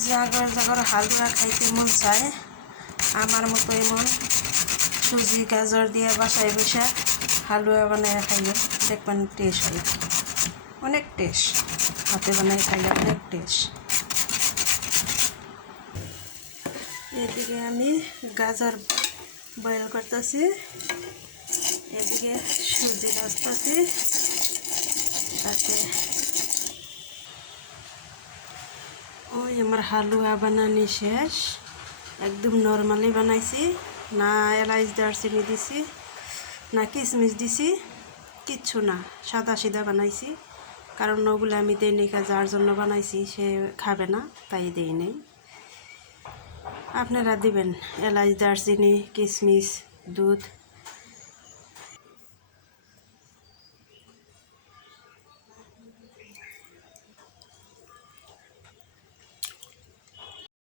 জাগর জাগর হালুয়া খাইতে মন চায় আমার মতো এমন সুজি গাজর দিয়ে বাসায় বসে হালুয়া বানায় খাইলে দেখবেন টেস্ট হবে, অনেক টেস্ট। হাতে বানায় খাইলে অনেক টেস্ট। এদিকে আমি গাজর বয়েল করতেছি, এদিকে সুজি ভাজতেছি। তাতে ওই আমার হালুয়া বানানি শেষ, একদম নর্মালি বানাইছি, না এলাচ দারচিনি দিছি না কিশমিশ দিছি, কিচ্ছু না, সাদা সিধা বানাইছি। কারণ ওগুলো আমি দিই নি, যার জন্য বানাইছি সে খাবে না, তাই দিই নেই। আপনারা দিবেন এলাচ দারচিনি কিশমিশ দুধ